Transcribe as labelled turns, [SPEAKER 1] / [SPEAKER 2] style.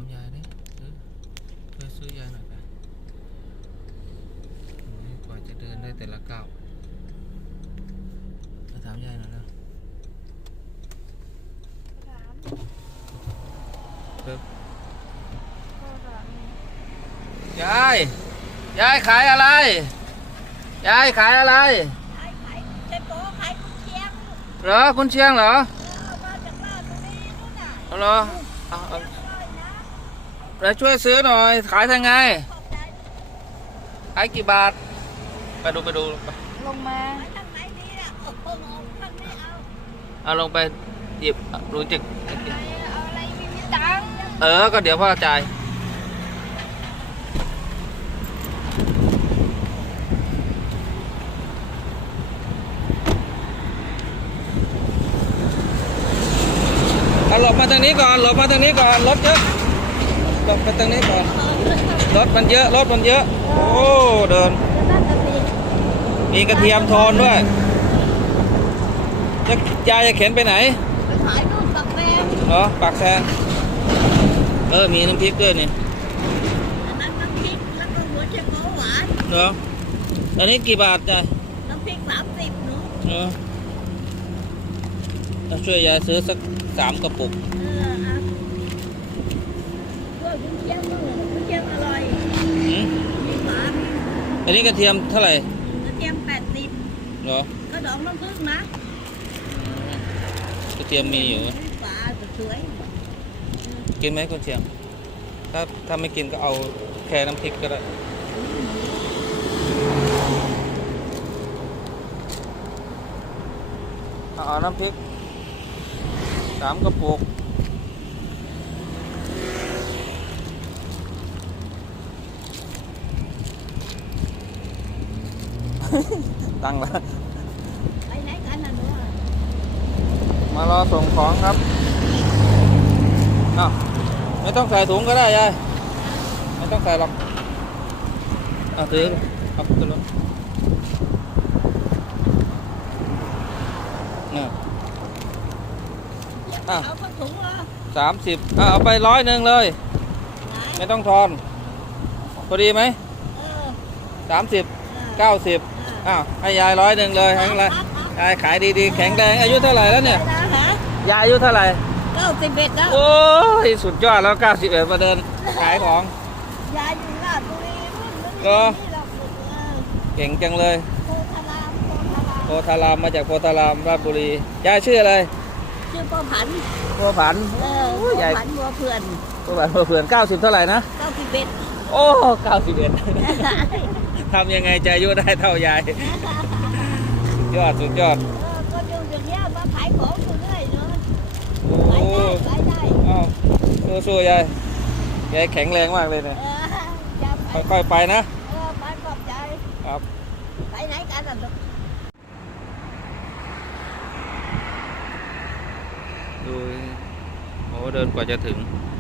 [SPEAKER 1] ยายดิช่วยซื้อยายหน่อยไปกว่าจะเดินได้แต่ละก้าวไปถามยายหน่อยนะยายยายขายอะไรยายขายอะไรเหรอคุณเชียงเหรอเหรอแล้วช่วยซื้อหน่อยขายทางไงขายกี่บาทไปดู
[SPEAKER 2] ลงมา
[SPEAKER 1] เอาลงไปหยิบรู้จัก
[SPEAKER 2] เอาอะไรไม่มีตังค์
[SPEAKER 1] ก็เดี๋ยวพ่อจ่ายหลบมาทางนี้ก่อนรถเยอะหลบไปทางนี้ก่อนรถมันเยอะโอ้เดินมีกระเทียมโทนด้วยยายจะเข็นไปไหน
[SPEAKER 2] ไปขายนู่นปักแซง
[SPEAKER 1] เหรอปากแซงมีน้ำพริกด้วยนี่
[SPEAKER 2] อันนั้นน้ำพริกแล้วก็หัวเชโป๊หวาน
[SPEAKER 1] เหรออันนี้กี่บาทจ้ะ
[SPEAKER 2] น้ำพริก30หนู
[SPEAKER 1] ช่วยยายซื้อสัก3 กระปุก
[SPEAKER 2] คุณเชียงอร่อย
[SPEAKER 1] อันนี้กระเทียมเท่าไหร่
[SPEAKER 2] กระเทียม80
[SPEAKER 1] เหรอ
[SPEAKER 2] ก็ดองน้ำผึ้งนะ
[SPEAKER 1] กระเทียมมีอยู่
[SPEAKER 2] ปลาสวย
[SPEAKER 1] กินไหมคุณเชียงถ้าไม่กินก็เอาแค่น้ำพริกก็ได้เอาน้ำพริก3 กระปุกตั้งแล้ว
[SPEAKER 2] ไปไหนกันน่ะหนู
[SPEAKER 1] มารอส่งของครับไม่ต้องใส่ถุงก็ได้ยายไม่ต้องใส่หรอกถือครับขึ้นรถ
[SPEAKER 2] เอาถุงเหรอ
[SPEAKER 1] 30เอาไป100เลยไม่ต้องทอนพอดีไหม30 90ให้ยาย100เลยให้อะไรยายขายดีๆแข็งแรงอายุเท่าไหร่แล้วเนี่ยยายอายุเท่าไหร่
[SPEAKER 2] 91แล้ว
[SPEAKER 1] โอ้ยสุดยอดแล้ว91มาเดินขายของ
[SPEAKER 2] ยายอยู่ราชบุรี
[SPEAKER 1] ก็เก่งจังเลยโพธารามมาจากโพธารามราชบุรียายชื่ออะไร
[SPEAKER 2] ชื่อพ่อผัน
[SPEAKER 1] ยาย
[SPEAKER 2] ผันบัวเพื่อน
[SPEAKER 1] 90เท่าไหร่นะ
[SPEAKER 2] 91
[SPEAKER 1] โอ้91ทำยังไงจะอายุได้เท่ายายสุดยอด
[SPEAKER 2] ก็อยู่อย่างเงี้ยมาขายของอยู่เรื่อยเนาะขายได้
[SPEAKER 1] สู้ยายแข็งแรงมากเลยเนี่ยค่อยๆไปนะ
[SPEAKER 2] ไปขอบใจ
[SPEAKER 1] ครับ
[SPEAKER 2] ไปไหนกันล่ะ
[SPEAKER 1] ดูโอ้เดินกว่าจะถึง